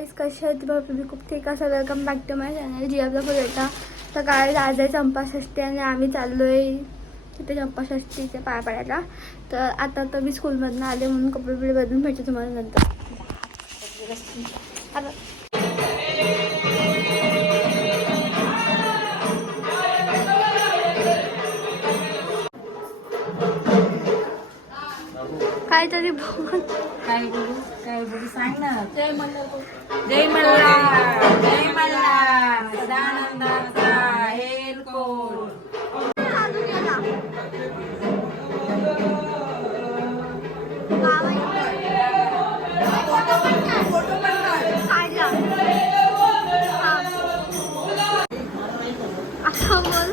Guys कसे आहेत तुम्ही खूप ठीक असं welcome back to my channel जियाचा फोटा. तर काय आज आहे चंपाषष्ठी आणि आम्ही चाललोय तिथे चंपाषष्ठीचे पाया पडायला. तर आता तर मी स्कूलमधून आले म्हणून कपडे बिडे बदलून भेटते तुम्हाला नंतर. काहीतरी बोल. काय बोलू सांग ना. जय मल्हार जय मल्हार जय मल्हार सदानंदाचा हेरकोट. बोल.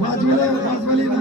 वाजवाली ना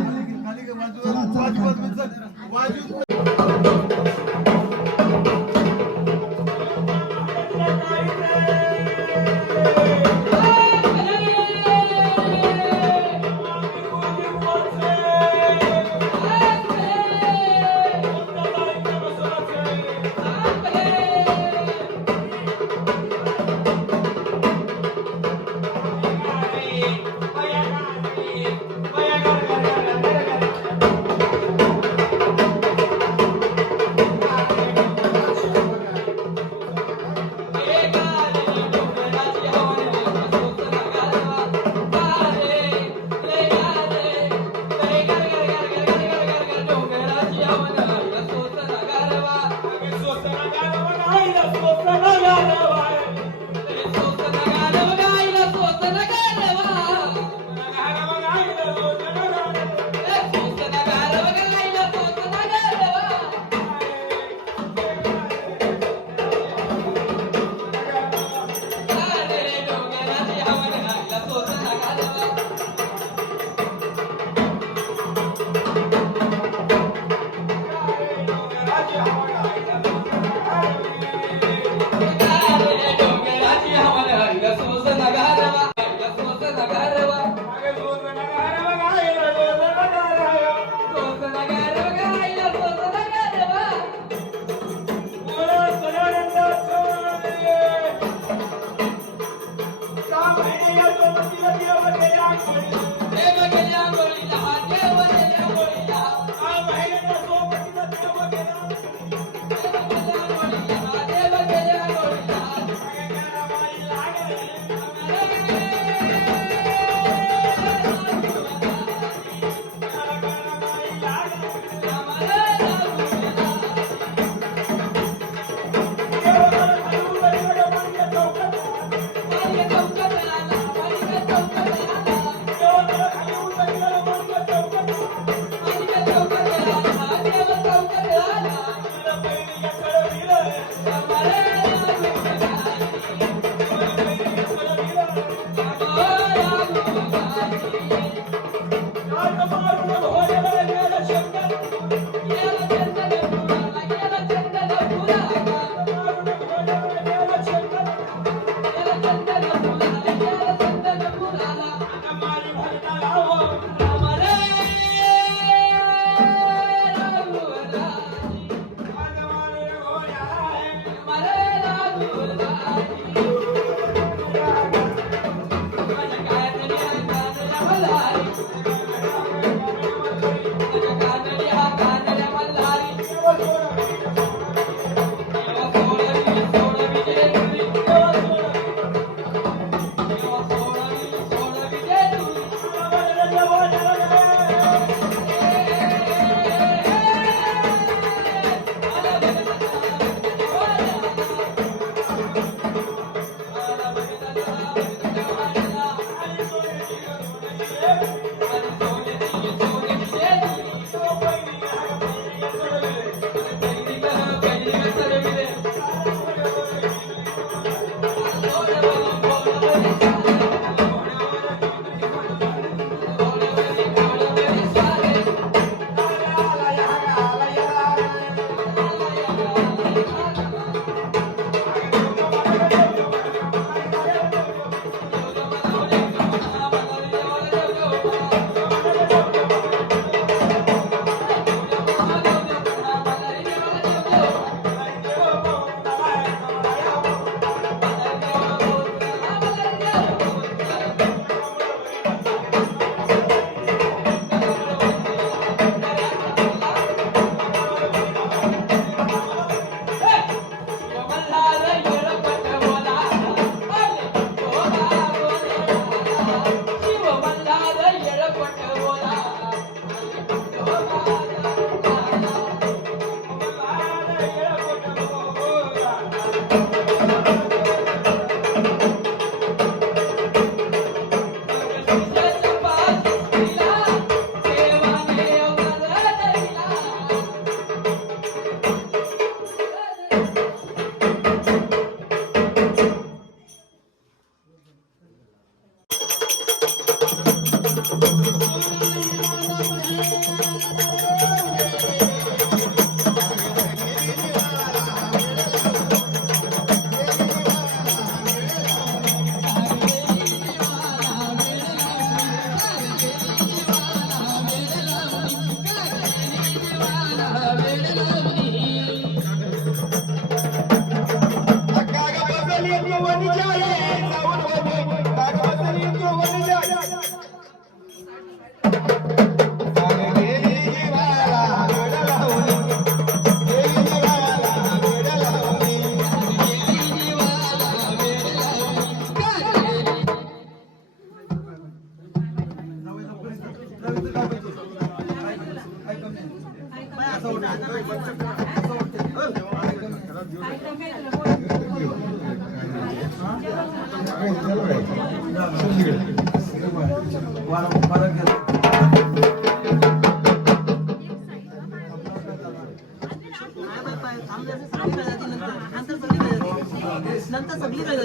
नंतर सगळी काय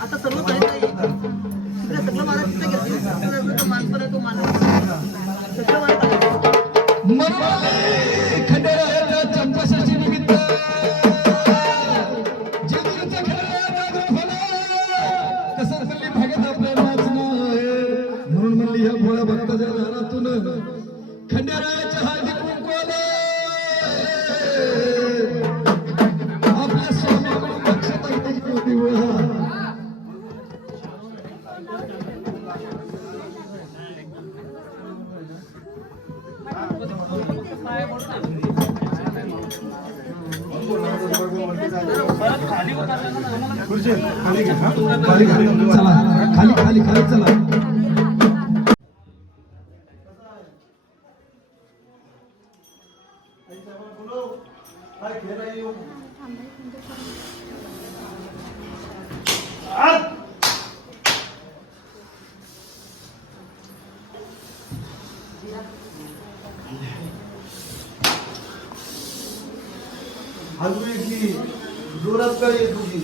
आता सर्व सगळं मला तिथे घेतलं माणसं तो माणूस सगळं खंडेरायाच्या चंपाषष्ठी निमित्त जेजुरीचा खंडेरायाचा झाला तसंच म्हणली भागत आपल्या नाचणं आहे म्हणून म्हणली ह्या भोळ्या भक्ताच्या दारातून खंडेरायाच्या हार्दिक कुंकू आले आपल्या स्वामीकडून लक्षात येते खाली खाली खाली चला जोरात काय येत होती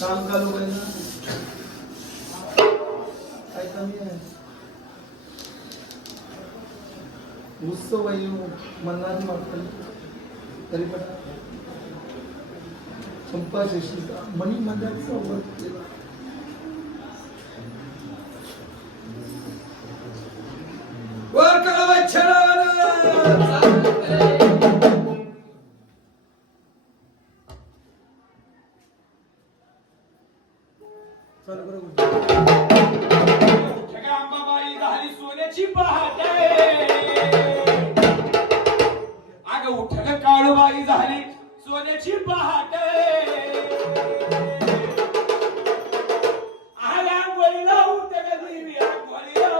काम चालू आहे ना काय कमी आहे उत्सव आहे मनात वाटतं तरी पण संपाषष्ठी मणी मंडळाचा अंबाबाई झाली सोन्याची पहाटे अगं उठल काळूबाई झाली सोन्याची पहाटे आल्या वळीला उठल देवी वळीला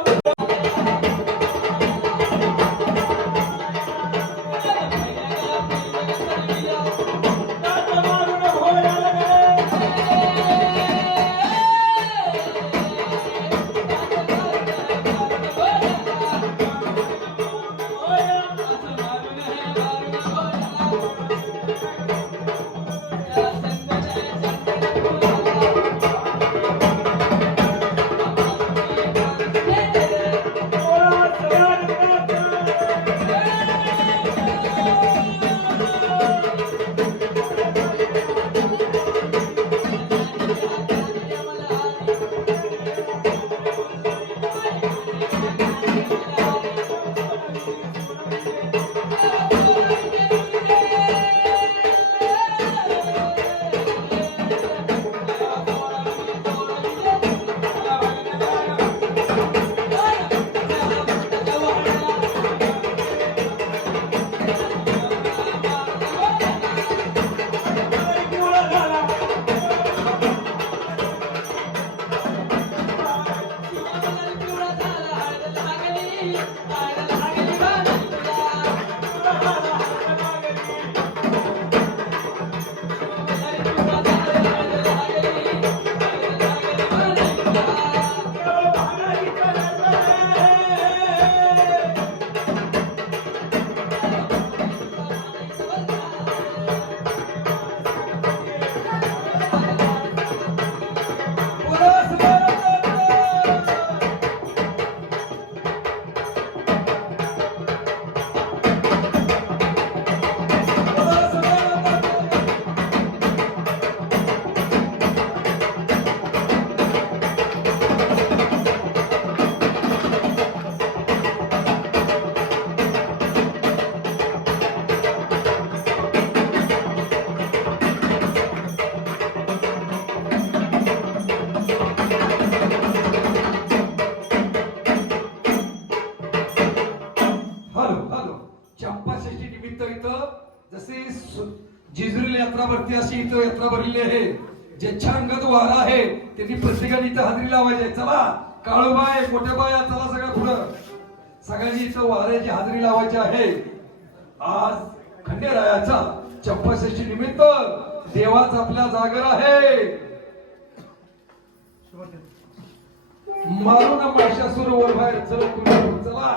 जेजुरी यात्रा भरती अशी इथं यात्रा भरलेली आहे ज्यांच्या अंगात वारा आहे त्यांनी प्रत्येकाने इथं हजेरी लावायची. चला काळूबाई मोठ्या बाया चला सगळ्या पुढं. सगळ्यांनी इथं वाऱ्याची हजेरी लावायची आहे. आज खंडेरायाचा चंपाषष्ठी निमित्त देवाच आपल्या जागर आहे. मारून महिषासूर वर बाहेर चल तुम्ही चला.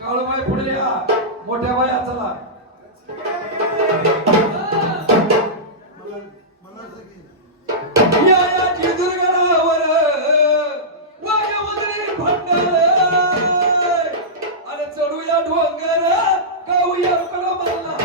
काळूबाई पुढे या, मोठ्या बाया चला. या जिजुरगडावर वाघवदरी भंडार आणि चढूया डोंगर गाऊया कळमला.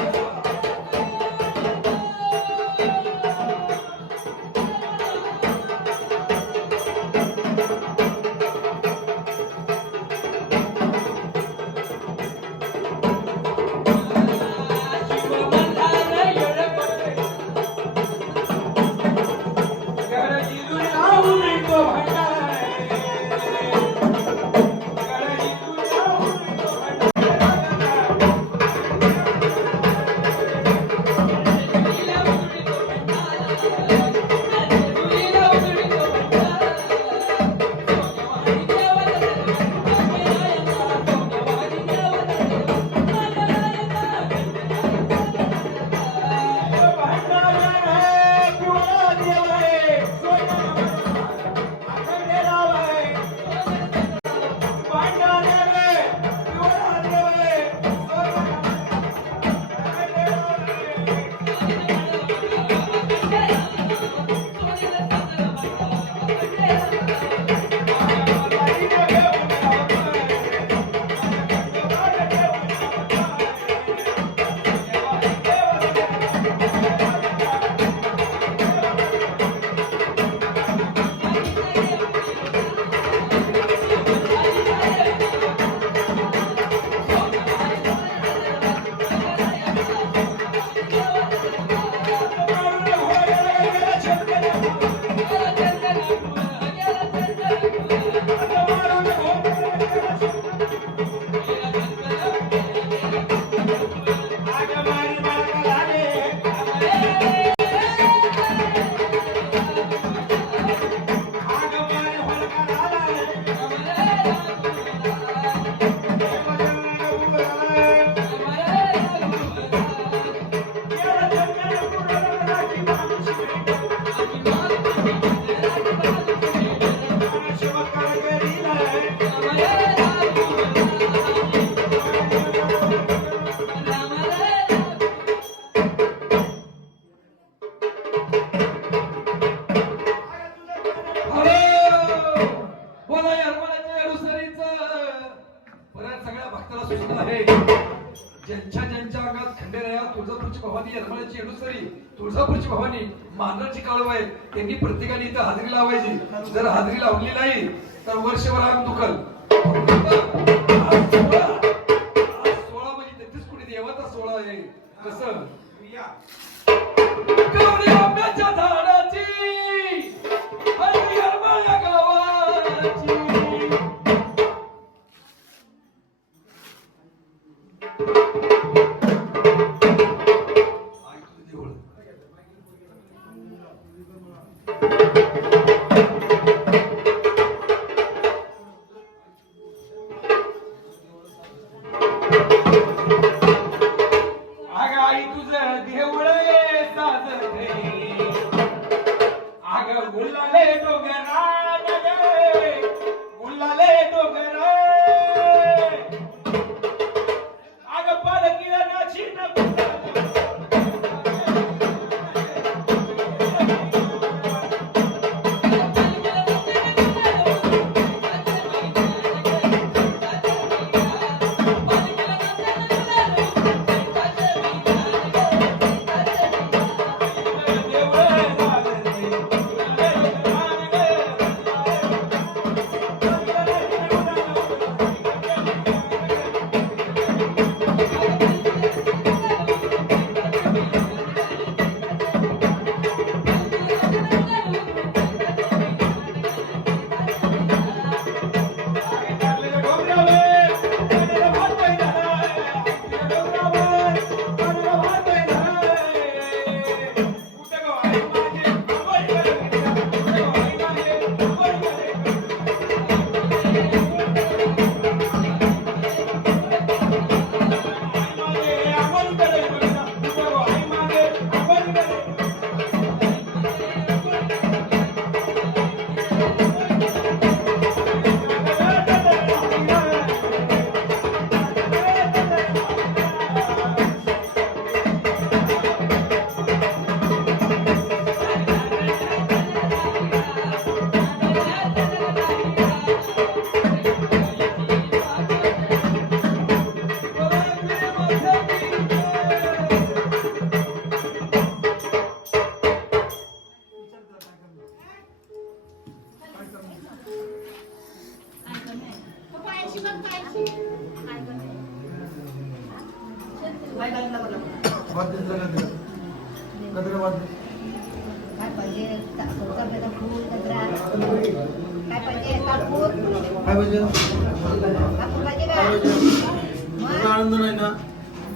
ज्यांच्या अंगात खंडेराया तुळजापूरची भवानी यरमाळ्याची येडूसरी तुळजापूरची भवानी मांडरची काळूबाई त्यांनी प्रत्येकाने इथं हजेरी लावायची. जर हजेरी लावली नाही तर वर्षभर अंग दुखल. आज 16 म्हणजे 33 कोटी देवाचा 16 आहे. कसं गौरी आंब्याच्या झाडाची हजेरी यरमाळ्या गावाची. काय टाइमला बोला काय पाहिजे सौदागरचं फूल गजरा काय पाहिजे कापूर कापूर पाहिजे का मग आनंद नाही ना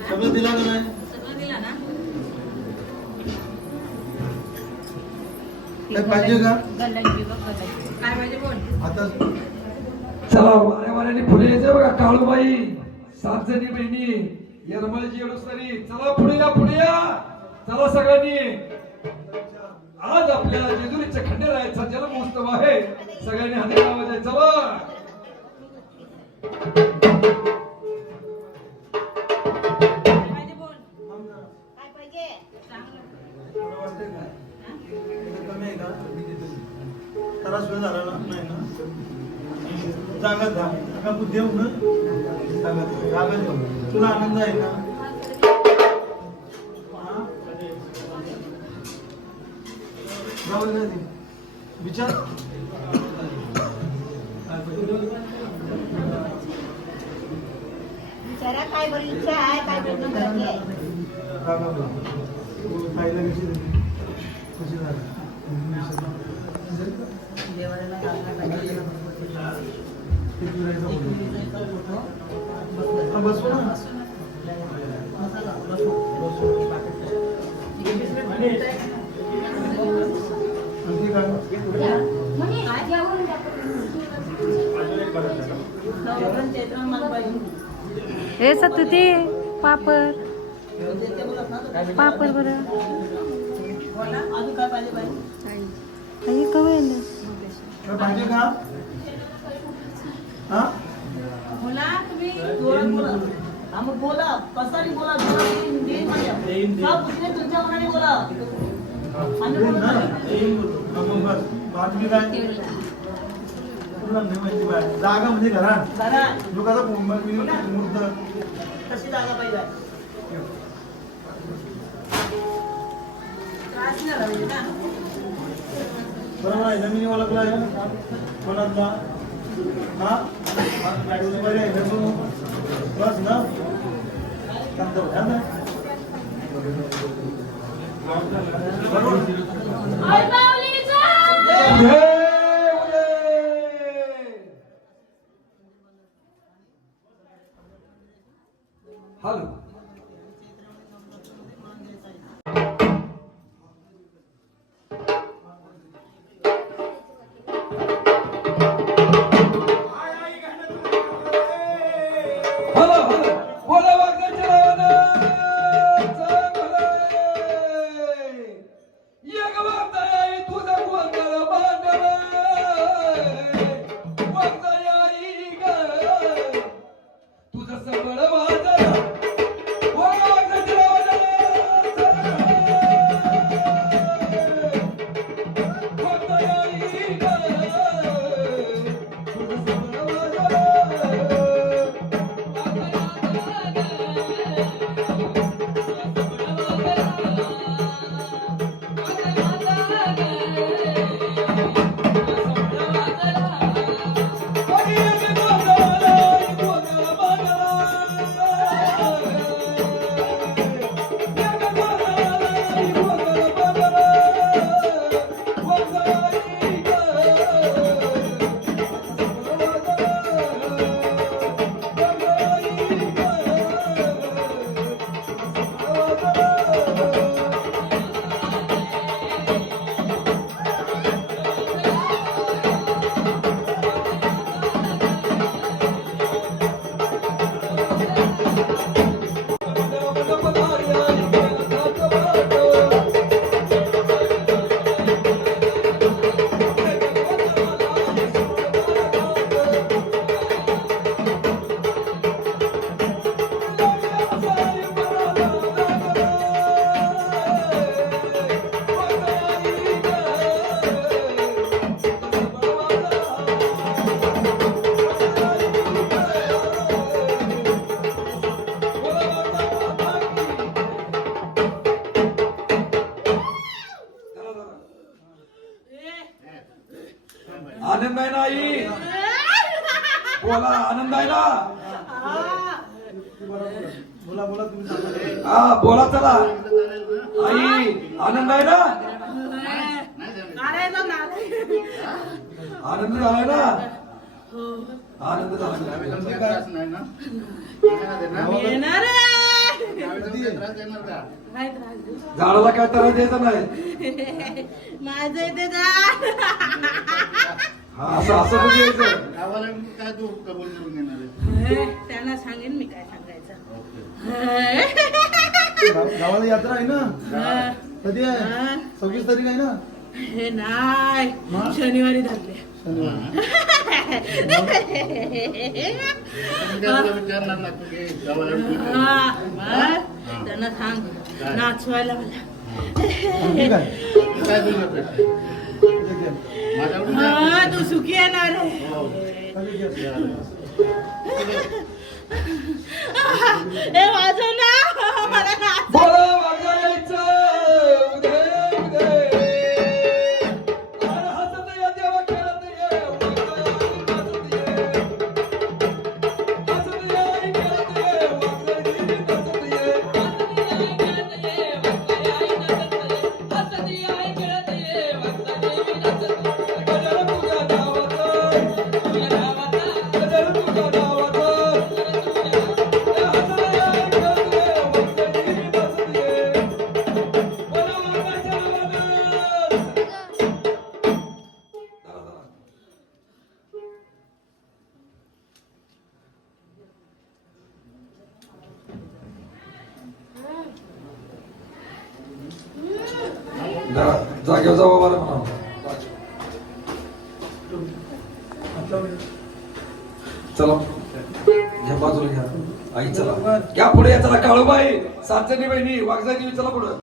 सगळं दिला का नाही काय पाहिजे का काय पाहिजे बोल आता चला वाऱ्या वाऱ्याने फुले यायचं बघा काळूबाई 7 जणी बहिणी येरमळची एडुसरी चला पुढे या चला सगळ्यांनी आज आपल्या जेजुरीच्या खंडेरायाचा जन्मोत्सव आहे सगळ्यांनी हजेरी लावायचे चला काय पाहिजे कमी आहे का त्रास वेळ झाला ना नाही ना सांगत का बुद्धी सांगत तुला आनंद आहे ना विचार विचारा काय बरी इच्छा आहे काय पूर्ण करायची आहे खायला कशी झाली बसू ना हे सतू ते पापड बरं अजून काय पाहिजे आई कवय ना काय पाहिजे का हा बोला तुम्ही जोरात बोला हा मग बोला कसारी बोला तुमच्या मनाने बोला बातमी काय तुला नाही माहिती काय जागा म्हणजे घरात लोकांचा मुहूर्त कशी जागा पाहिजे बरोबर आहे जमिनी ओळखला आहे कोणातला हा बरे आहे बस ना हॅलो बोला वागण्याच्या एक वागताय तुझा गोंधळ मांडल वागताय ग तुझं सबळ वाजल बोला वागण्याच्या वागताय ग तुझं सबळ वाजल आनंद आहे ना आई बोला आनंद आहे ना? बोला बोला तुम्ही सांगा. हा बोला चला. आई आनंद आहे ना? आनंद झालाय ना? आनंद झाला. झाडाला काय त्रास द्यायचा नाही. माझं इथे जा. हा असं असं कधी यायचं. त्यांना सांगेन मी काय सांगायचं. गावाला यात्रा आहे ना? कधी आहे? 26 तारीख आहे ना? हे नाही शनिवारी धरले. त्यांना सांग नाचवायला मला. तू सुखी येणार आहे. हे वाजव ना मला नाच. बोला वाजवा यायचं. उदय उदय. अरे हसत ये देवा खेळत ये. वाजत ये. हसत ये आणि खेळत ये. वाजत ये, नाचत ये. गजर तुझ्या नावाचं. गजर तुझ्या नावाचं. हसत ये आणि खेळत ये. वाजत ये, नाचत ये. बोला वाजवायच्या आवाजात. जागेवर जावा बरं म्हणा. चला घ्या बाजूला घ्या. आई चला घ्या पुढे या. चला काळूबाई सातजणी बहिणी वाघजानी चला पुढं.